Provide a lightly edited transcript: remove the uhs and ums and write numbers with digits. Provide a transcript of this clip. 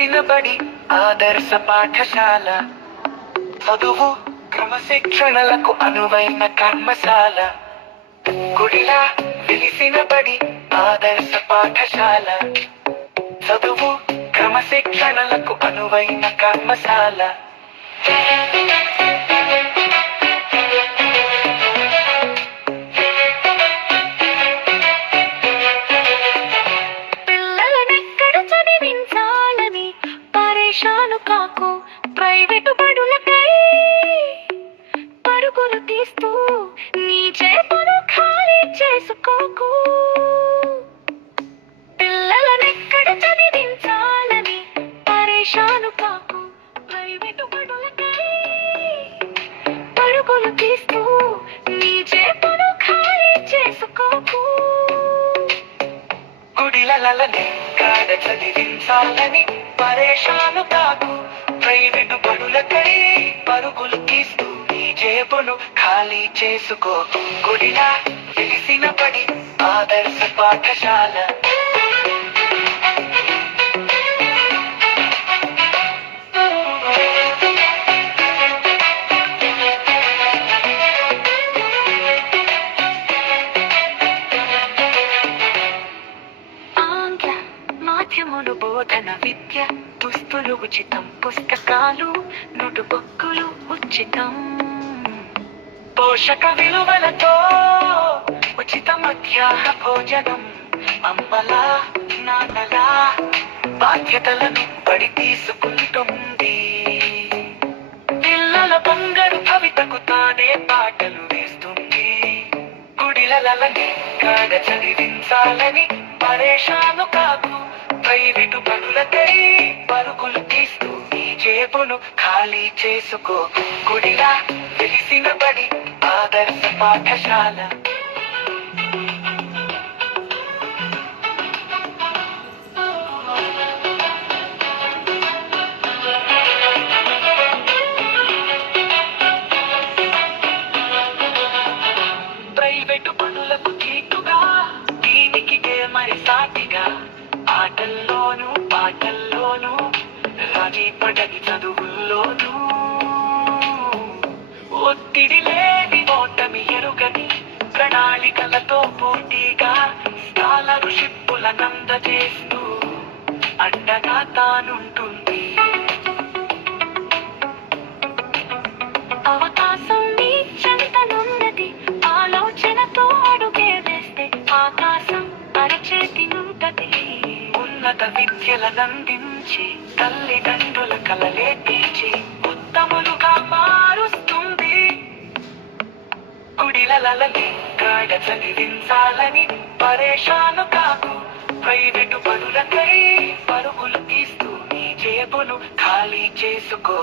వెలిసిన బడి ఆదర్శ పాఠశాల. చదువు క్రమశిక్షణలకు అనువైన కర్మశాల. గుడిలా వెలిసిన బడి ఆదర్శ పాఠశాల. చదువు క్రమశిక్షణలకు అనువైన కర్మశాల. పిల్లలనెక్కడ చదివించాలని పరేషాను కాకు. ప్రైవేటు బడులకై పరుగులు తీస్తూ నీ జేబును ఖాళీ చేసుకోకు. పిల్లలనెక్కడ చదివించాలని పరేషాను కాకు. ప్రైవేటు బడులకై పరుగులు తీస్తూ నీ జేబును ఖాళీ చేసుకోకు. గుడిలలనే కాడ చదివించాలని పరేషాను కాకు. ప్రైవేటు బడులకై పరుగులు తీస్తూ నీ జేబును ఖాళీ చేసుకో. గుడిలా వెలిసిన బడి ఆదర్శ పాఠశాల. ఆంగ్ల మాధ్యములు బోధన విద్య, దుస్తులు ఉచితం, పుస్తకాలు నోటుబుక్కులు ఉచితం. పోషక విలువలతో ఉచిత మధ్యాహ్న భోజనం. అమ్మలా నాన్నలా బాధ్యతలను బడి తీసుకుంటుంది. పిల్లల బంగారు భవితకు తానే పాటలు వేస్తుంది. గుడిలలనే కాడ చదివించాలని పరేషాను కాకు. ప్రైవేటు బడులకై పరుగులు తీస్తూ నీ జేబును ఖాళీ చేసుకో. గుడిలా వెలిసిన బడి ఆదర్శ పాఠశాల. ప్రైవేటు బడులకు చీటుగా దీనికి మరి సాటిగా ఆటల్లోనూ పాటల్లోనూ రాజీ పడని చదువుల్లోనూ ఒత్తిడి లేని ఓటమి ఎరుగని ప్రణాళికలతో పోటీగా స్కాలర్షిప్పులనందజేస్తూ అండగా తానుంటుంది. అవకాశం నీ చెంతనున్నది. ఆలోచనతో అడుగే వేస్తే ఆకాశం అరచేతినుంటది. ఉన్నత విద్యలనందించి తల్లిదండ్రుల కలలే తీర్చి ఉత్తములుగా మారుస్తుంది. గుడిలలనే కాడ చదివించాలని పరేషాను కాకు. ప్రైవేటు బడులకై పరుగులు తీస్తూ నీ జేబును ఖాళీ చేసుకో.